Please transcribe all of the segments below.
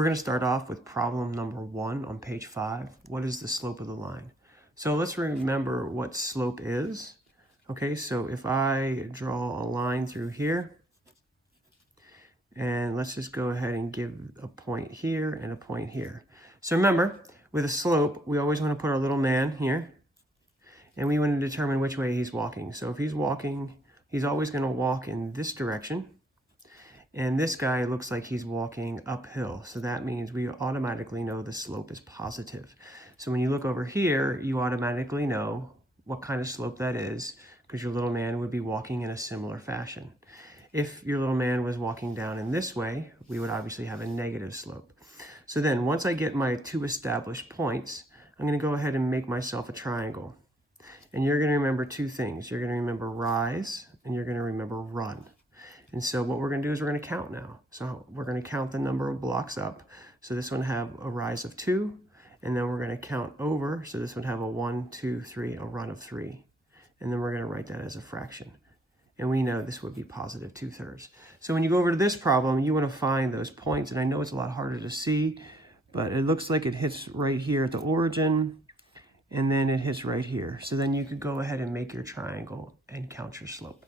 We're going to start off with problem number 1 on page 5. What is the slope of the line? So let's remember what slope is. Okay, so if I draw a line through here, and let's just go ahead and give a point here and a point here. So remember, with a slope, we always want to put our little man here, and we want to determine which way he's walking. So if he's walking, he's always going to walk in this direction. And this guy looks like he's walking uphill. So that means we automatically know the slope is positive. So when you look over here, you automatically know what kind of slope that is because your little man would be walking in a similar fashion. If your little man was walking down in this way, we would obviously have a negative slope. So then once I get my 2 established points, I'm going to go ahead and make myself a triangle. And you're going to remember 2 things. You're going to remember rise and you're going to remember run. And so what we're going to do is we're going to count now. So we're going to count the number of blocks up. So this one have a rise of 2, and then we're going to count over. So this would have a 1, 2, 3, a run of 3. And then we're going to write that as a fraction. And we know this would be positive 2/3. So when you go over to this problem, you want to find those points. And I know it's a lot harder to see, but it looks like it hits right here at the origin, and then it hits right here. So then you could go ahead and make your triangle and count your slope.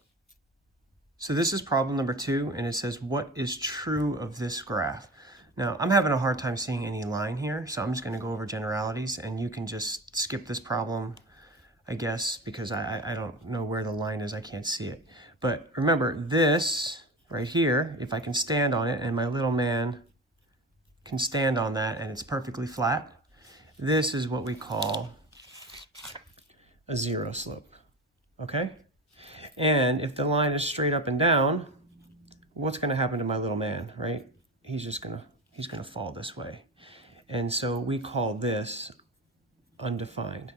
So this is problem number 2, and it says, what is true of this graph? Now, I'm having a hard time seeing any line here, so I'm just going to go over generalities, and you can just skip this problem, I guess, because I don't know where the line is. I can't see it. But remember, this right here, if I can stand on it, and my little man can stand on that, and it's perfectly flat, this is what we call a 0 slope, okay? And if the line is straight up and down, what's going to happen to my little man, right? He's going to fall this way. And so we call this undefined.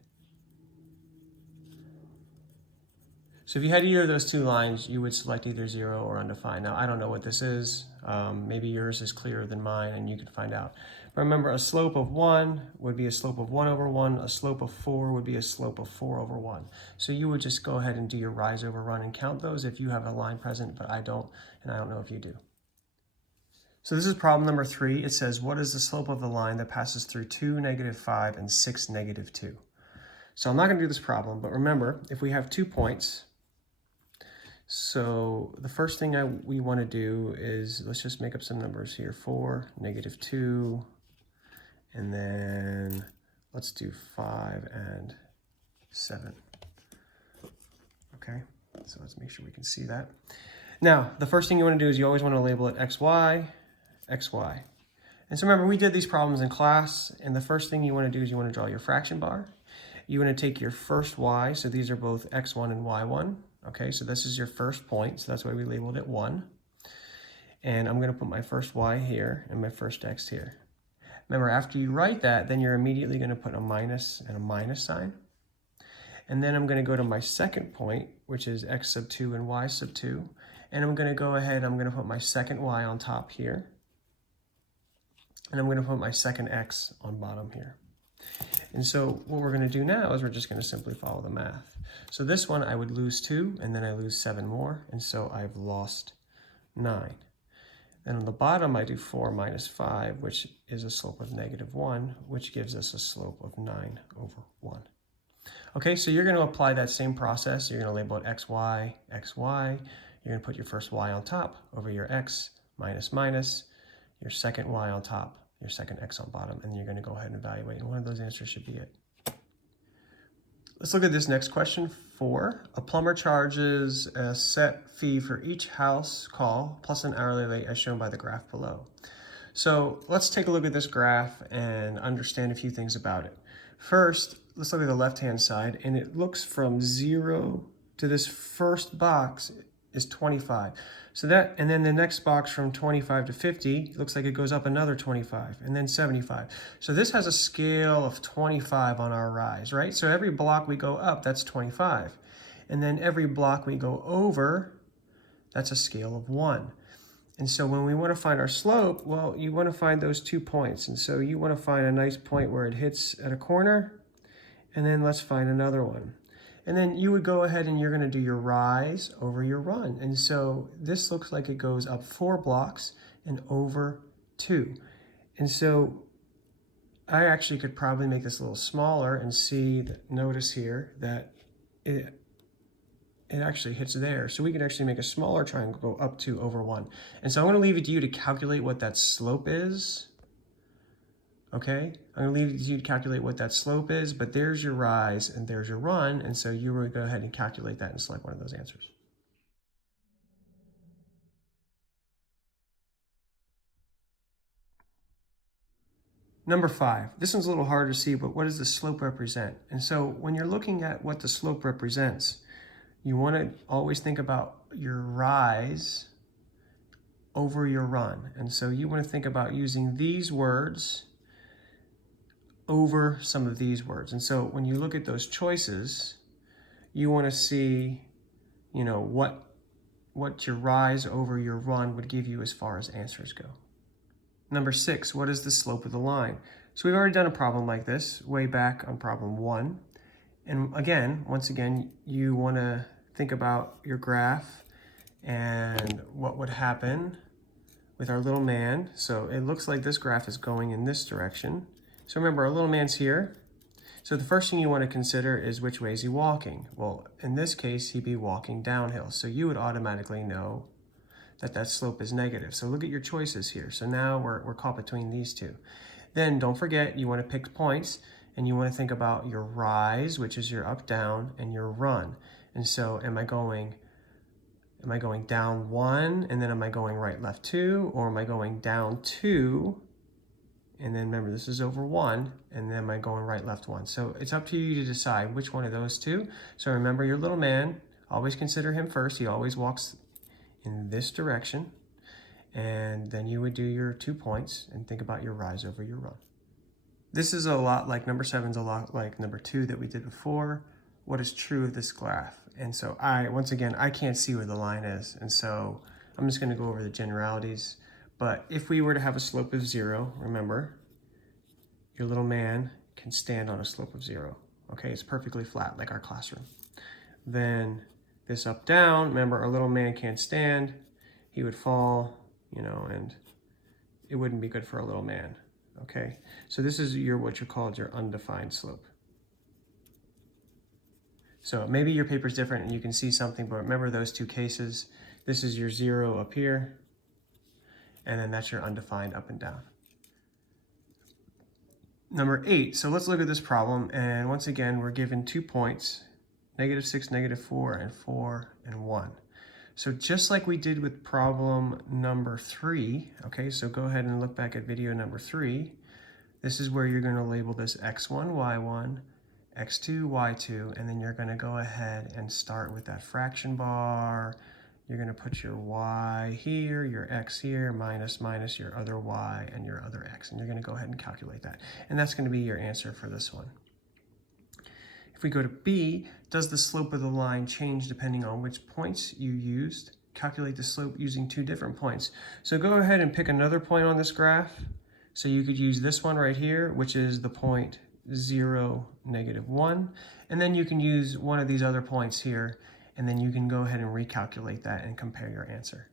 So if you had either of those 2 lines, you would select either 0 or undefined. Now, I don't know what this is. Maybe yours is clearer than mine, and you can find out. But remember, a slope of 1 would be a slope of 1 over 1. A slope of 4 would be a slope of 4 over 1. So you would just go ahead and do your rise over run and count those if you have a line present, but I don't, and I don't know if you do. So this is problem number 3. It says, what is the slope of the line that passes through 2, -5, and 6, -2? So I'm not going to do this problem, but remember, if we have 2 points, so the first thing we want to do is, let's just make up some numbers here. 4, -2, and then let's do 5 and 7. Okay, so let's make sure we can see that. Now, the first thing you want to do is you always want to label it xy, xy. And so remember, we did these problems in class, and the first thing you want to do is you want to draw your fraction bar. You want to take your first y, so these are both x1 and y1. Okay, so this is your first point, so that's why we labeled it 1. And I'm going to put my first y here and my first x here. Remember, after you write that, then you're immediately going to put a minus and a minus sign. And then I'm going to go to my second point, which is x sub 2 and y sub 2. And I'm going to go ahead, I'm going to put my second y on top here. And I'm going to put my second x on bottom here. And so what we're going to do now is we're just going to simply follow the math. So this one I would lose 2, and then I lose 7 more, and so I've lost 9. And on the bottom I do 4 minus 5, which is a slope of -1, which gives us a slope of 9 over 1. Okay, so you're going to apply that same process. You're going to label it xy, xy. You're going to put your first y on top over your x, minus, minus, your second y on top, your second x on bottom, and you're going to go ahead and evaluate, and one of those answers should be it. Let's look at this next question. 4. A plumber charges a set fee for each house call plus an hourly rate as shown by the graph below. So let's take a look at this graph and understand a few things about it. First, let's look at the left-hand side, and it looks from 0 to this first box is 25. So that, and then the next box from 25 to 50, looks like it goes up another 25, and then 75. So this has a scale of 25 on our rise, right? So every block we go up, that's 25. And then every block we go over, that's a scale of 1. And so when we want to find our slope, well, you want to find those 2 points. And so you want to find a nice point where it hits at a corner, and then let's find another one. And then you would go ahead and you're going to do your rise over your run. And so this looks like it goes up 4 blocks and over 2. And so I actually could probably make this a little smaller and see, notice here that it actually hits there. So we can actually make a smaller triangle go up to over 1. And so I'm going to leave it to you to calculate what that slope is. Okay, I'm going to leave it to you to calculate what that slope is, but there's your rise and there's your run. And so you will go ahead and calculate that and select one of those answers. Number 5, this one's a little harder to see, but what does the slope represent? And so when you're looking at what the slope represents, you want to always think about your rise over your run. And so you want to think about using these words over some of these words. And so when you look at those choices, you want to see, you know, what your rise over your run would give you as far as answers go. Number 6, what is the slope of the line? So we've already done a problem like this way back on problem 1. And again, once again, you want to think about your graph and what would happen with our little man. So it looks like this graph is going in this direction. So remember, our little man's here. So the first thing you want to consider is which way is he walking? Well, in this case, he'd be walking downhill. So you would automatically know that that slope is negative. So look at your choices here. So now we're caught between these two. Then don't forget, you want to pick points and you want to think about your rise, which is your up, down, and your run. And so am I going down 1 and then am I going right, left 2, or am I going down 2 and then remember this is over 1 and then am I going right, left 1? So it's up to you to decide which one of those two. So remember your little man, always consider him first. He always walks in this direction, and then you would do your 2 points and think about your rise over your run. This is a lot like number 7 is a lot like number 2 that we did before. What is true of this graph? And so once again, I can't see where the line is, and so I'm just going to go over the generalities. But if we were to have a slope of 0, remember, your little man can stand on a slope of 0. Okay, it's perfectly flat like our classroom. Then this up, down, remember our little man can't stand. He would fall, you know, and it wouldn't be good for a little man. Okay, so this is what you call your undefined slope. So maybe your paper's different and you can see something, but remember those two cases. This is your 0 up here, and then that's your undefined up and down. Number 8, so let's look at this problem, and once again, we're given 2 points, -6, -4, and 4, and 1. So just like we did with problem number 3, okay, so go ahead and look back at video number 3. This is where you're going to label this x1, y1, x2, y2, and then you're going to go ahead and start with that fraction bar. You're going to put your y here, your x here, minus, minus your other y and your other x, and you're going to go ahead and calculate that. And that's going to be your answer for this one. If we go to B, does the slope of the line change depending on which points you used? Calculate the slope using 2 different points. So go ahead and pick another point on this graph. So you could use this one right here, which is the point 0, -1. And then you can use one of these other points here, and then you can go ahead and recalculate that and compare your answer.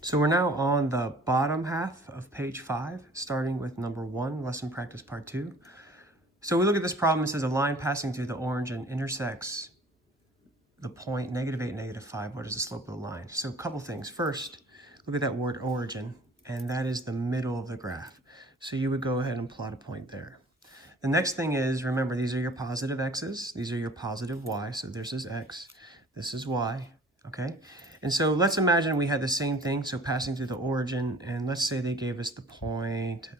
So we're now on the bottom half of page 5, starting with number 1, lesson practice part 2. So we look at this problem. It says a line passing through the origin intersects the point -8, -5. What is the slope of the line? So a couple things. First, look at that word origin, and that is the middle of the graph. So you would go ahead and plot a point there. The next thing is, remember, these are your positive x's. These are your positive y. So this is x, this is y, okay? And so let's imagine we had the same thing, so passing through the origin, and let's say they gave us the point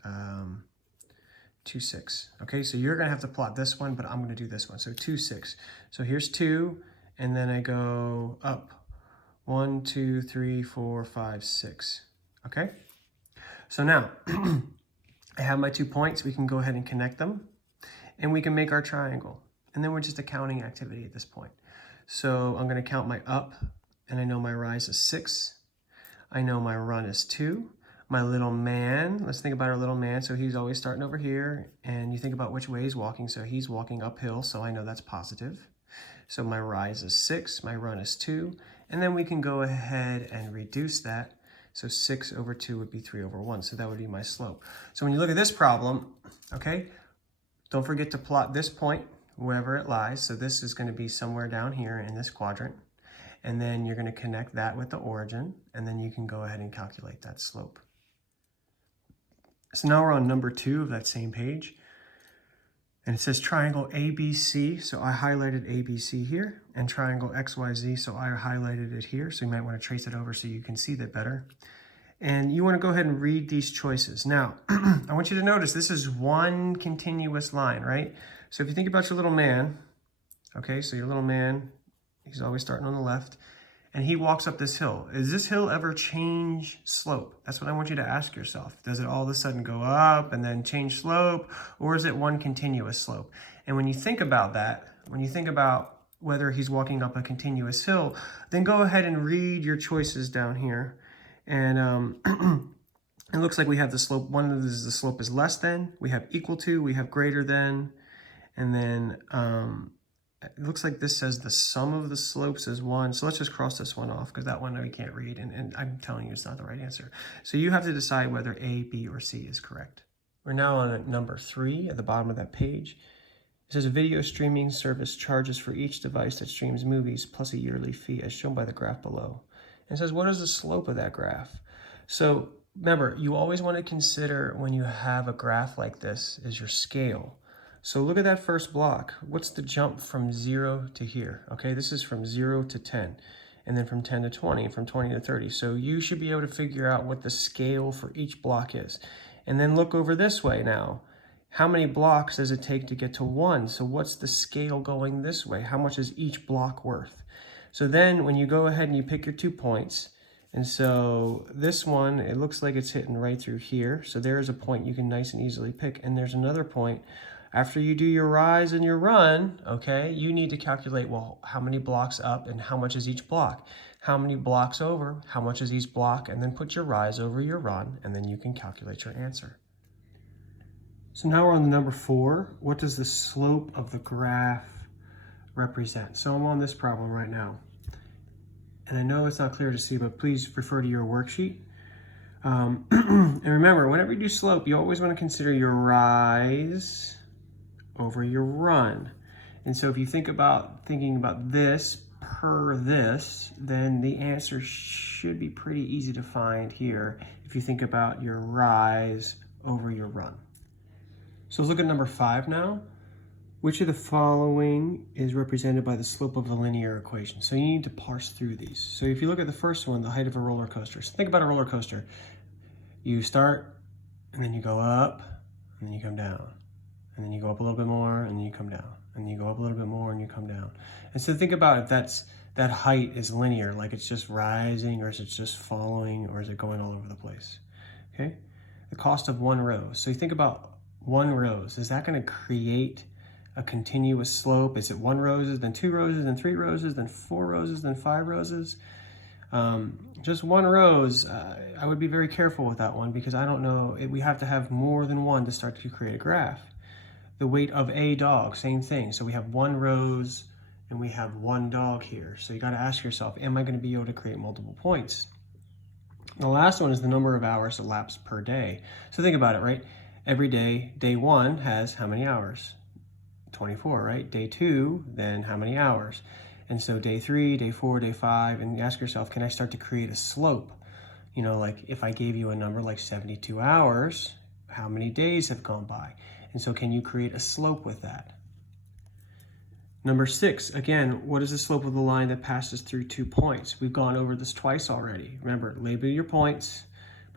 2, 6. Okay, so you're going to have to plot this one, but I'm going to do this one. So 2, 6. So here's 2, and then I go up 1, 2, 3, 4, 5, 6. Okay, so now I have my 2 points. We can go ahead and connect them, and we can make our triangle. And then we're just a counting activity at this point. So I'm going to count my up, and I know my rise is 6. I know my run is 2. My little man, let's think about our little man. So he's always starting over here, and you think about which way he's walking. So he's walking uphill, so I know that's positive. So my rise is 6, my run is 2, and then we can go ahead and reduce that So 6 over 2 would be 3 over 1. So that would be my slope. So when you look at this problem, okay, don't forget to plot this point wherever it lies. So this is going to be somewhere down here in this quadrant. And then you're going to connect that with the origin, and then you can go ahead and calculate that slope. So now we're on number 2 of that same page. And it says triangle ABC, so I highlighted ABC here, and triangle XYZ, so I highlighted it here. So you might want to trace it over so you can see that better. And you want to go ahead and read these choices. Now, I want you to notice this is one continuous line, right? So if you think about your little man, okay, so your little man, he's always starting on the left, and he walks up this hill. Does this hill ever change slope? That's what I want you to ask yourself. Does it all of a sudden go up and then change slope, or is it one continuous slope? And when you think about that, when you think about whether he's walking up a continuous hill, then go ahead and read your choices down here. And it looks like we have the slope. One of these, the slope is less than, we have equal to, we have greater than, and then it looks like this says the sum of the slopes is 1. So let's just cross this one off because that one we can't read. And I'm telling you it's not the right answer. So you have to decide whether A, B, or C is correct. We're now on number 3 at the bottom of that page. It says a video streaming service charges for each device that streams movies plus a yearly fee as shown by the graph below. And it says, what is the slope of that graph? So remember, you always want to consider when you have a graph like this is your scale. So look at that first block. What's the jump from 0 to here? Okay, this is from 0 to 10, and then from 10 to 20, and from 20 to 30. So you should be able to figure out what the scale for each block is. And then look over this way now. How many blocks does it take to get to 1? So what's the scale going this way? How much is each block worth? So then when you go ahead and you pick your 2 points, and so this one, it looks like it's hitting right through here. So there's a point you can nice and easily pick. And there's another point. After you do your rise and your run, okay, you need to calculate, well, how many blocks up and how much is each block? How many blocks over, how much is each block? And then put your rise over your run, and then you can calculate your answer. So now we're on the number 4. What does the slope of the graph represent? So I'm on this problem right now. And I know it's not clear to see, but please refer to your worksheet. And remember, whenever you do slope, you always want to consider your rise over your run. And so if you thinking about this per this, then the answer should be pretty easy to find here if you think about your rise over your run. So let's look at number 5 now. Which of the following is represented by the slope of a linear equation? So you need to parse through these. So if you look at the first one, the height of a roller coaster. So think about a roller coaster. You start, and then you go up, and then you come down. And then you go up a little bit more, and then you come down. And you go up a little bit more, and you come down. And so think about if that height is linear, like it's just rising, or is it just following, or is it going all over the place? Okay? The cost of 1 rose. So you think about 1 rose. Is that going to create a continuous slope? Is it 1 roses, then 2 roses, then 3 roses, then 4 roses, then 5 roses? Just 1 rose, I would be very careful with that one because I don't know, we have to have more than 1 to start to create a graph. The weight of a dog, same thing. So we have 1 rose and we have 1 dog here. So you got to ask yourself, am I going to be able to create multiple points? The last one is the number of hours elapsed per day. So think about it, right? Every day, day 1 has how many hours? 24, right? Day 2, then how many hours? And so day 3, day 4, day 5, and you ask yourself, can I start to create a slope? You know, like if I gave you a number like 72 hours, how many days have gone by? And so can you create a slope with that? Number 6, again, what is the slope of the line that passes through 2 points? We've gone over this twice already. Remember, label your points,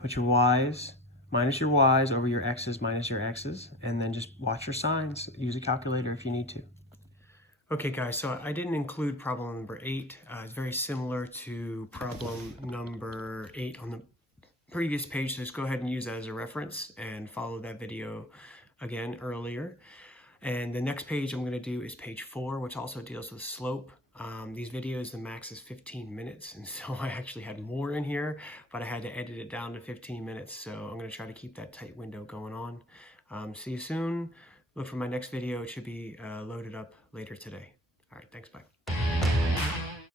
put your y's, minus your y's over your x's minus your x's, and then just watch your signs. Use a calculator if you need to. Okay guys, so I didn't include problem number 8. It's very similar to problem number 8 on the previous page, so just go ahead and use that as a reference and follow that video again earlier. And the next page I'm going to do is page 4, which also deals with slope. These videos, the max is 15 minutes, and so I actually had more in here, but I had to edit it down to 15 minutes, so I'm going to try to keep that tight window going on. See you soon. Look for my next video. It should be loaded up later today. All right, thanks, bye.